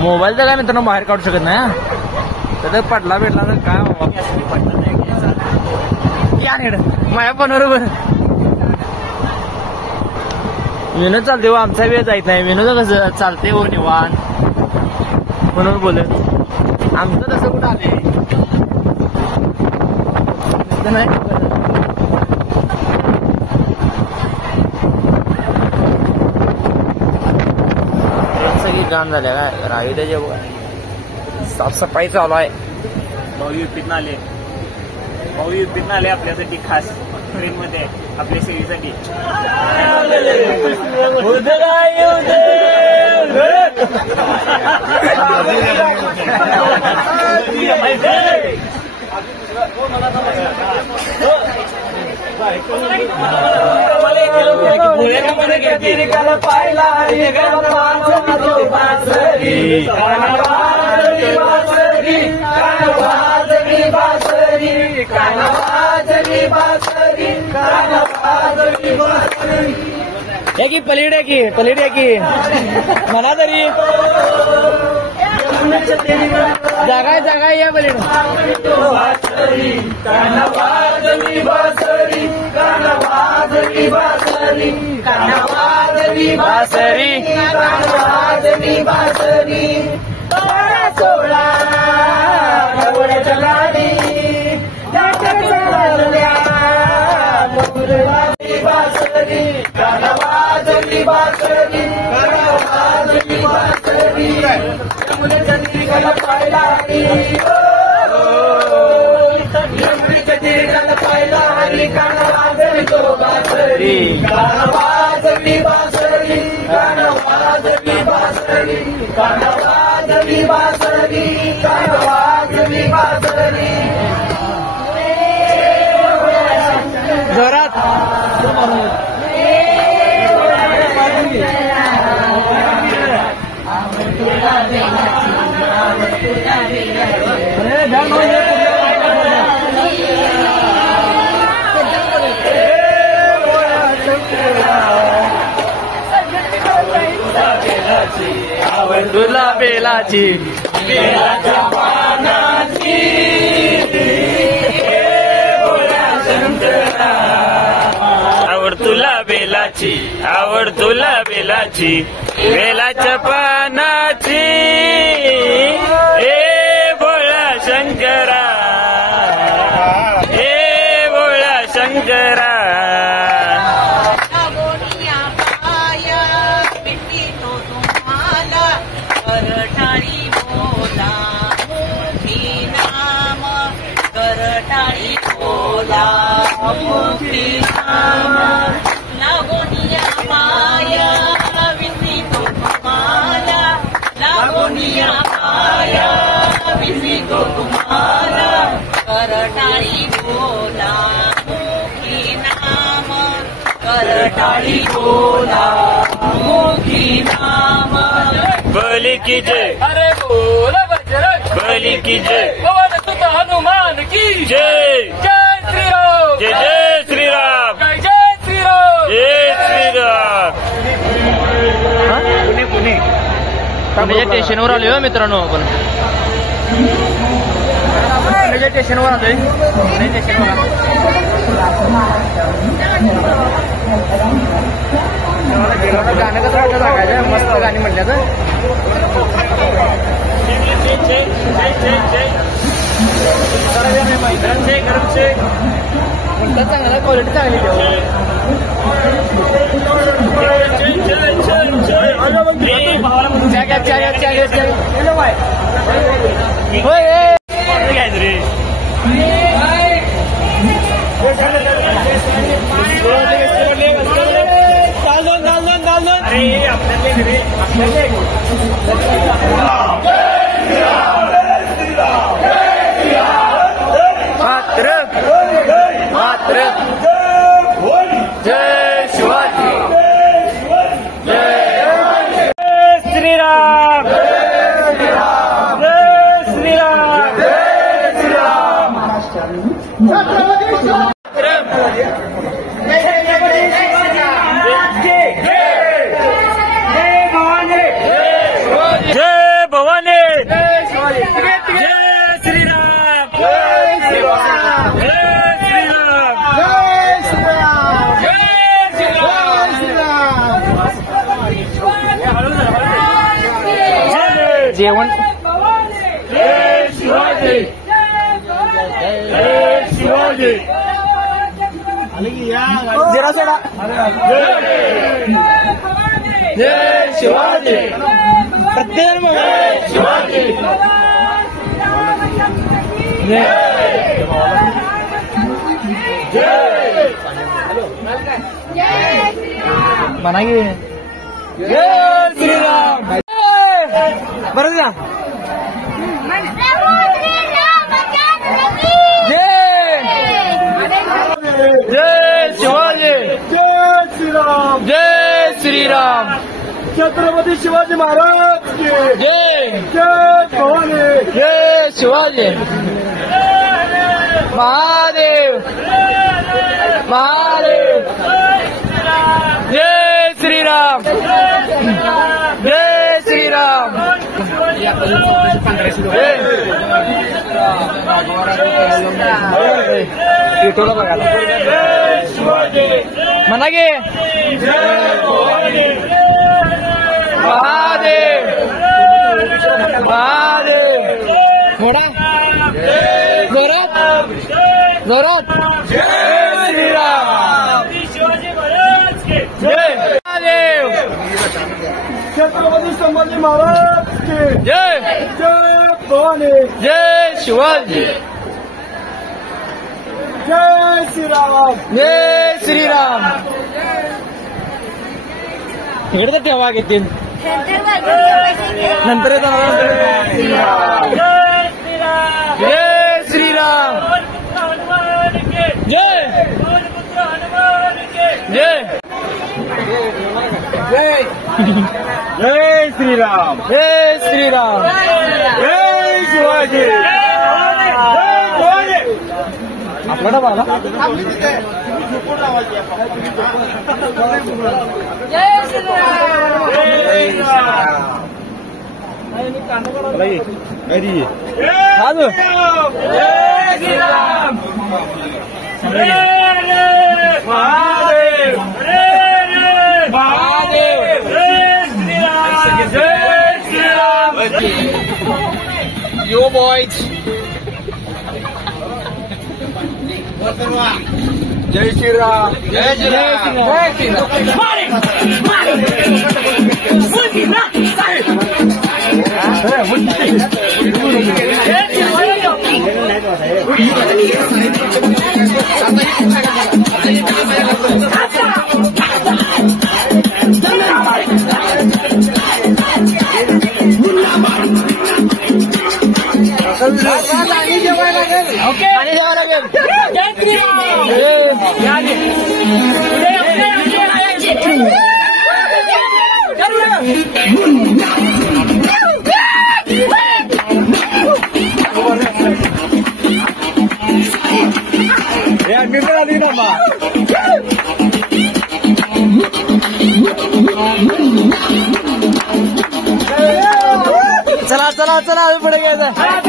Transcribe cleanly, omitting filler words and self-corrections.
Mobile तर काय मित्रांनो बाहेर काढू शकत नाही. तर पडला भेटला तर काय माझ्या फोनवर विनोद चालते हो. आमचा वेळ जायत नाही. विनोद कसं चालते हो निवान म्हणून बोलत. आमचं तसं कुठं आले नाही. सगळी घाण झाल्या काय राही त्याच्या साफसफाई चालू आहे. भाऊ युपीतनं आले आपल्यासाठी खास ट्रेन मध्ये आपल्या सेवेसाठी. की पलीड की म्हणा तरी जागा या पलीड जोरात तुला बेलाची बेलाच्या पानाची आवड तुला बेलाची बेलाच्या पानाची ए भोळा शंकरा करटाळी बोला मुखी नाम बली की जय. अरे बोला बजरंग बली की जय. पवन सुत हनुमान की जय. जय श्रीराम जय श्रीराम. जय श्रीराम. पुणे स्टेशनवर आलोय हो मित्रांनो. आपण पुण्याच्या स्टेशनवर आलोय. पुणे स्टेशनवर गाणं कसं वाटलं सांगायचं. मस्त गाणी म्हटल्या तर म्हणतात चांगला क्वालिटी चांगली मात्र जय शिवाजी जय श्रीराम जेवण जय शिवाजी जय शिवाजी जरा सोडा जय शिवाजी प्रत्येक शिवाजी म्हणा की जय श्रीराम बरं द्या जय शिवाजी जय श्रीराम जय श्रीराम छत्रपती शिवाजी महाराज की जय जय भवानी जय शिवाजी महादेव महादेव जय श्रीराम जय श्रीराम म्हणा गे महादेव महादेव थोडा जोरात जोरात जय श्रीराम शिवाजी महाराज के जय महादेव छत्रपती संभाजी महाराज की जय जय भवानी जय शिवाजी जय श्रीराम जय श्रीराम इकडे तर ठेवा घेतील नंतर येताना जय श्रीराम जय जय जय श्रीराम जय श्रीराम जय शिवाजी जय भवानी आपला डबा आला चालू जय श्रीराम महादेव महादेव जय श्रीराम यो बॉयज जय श्रीराम जय श्रीराम जय श्रीराम ओके आणि जेवायला लागेल जय श्रीराम चला चला चला पुढे घ्यायचं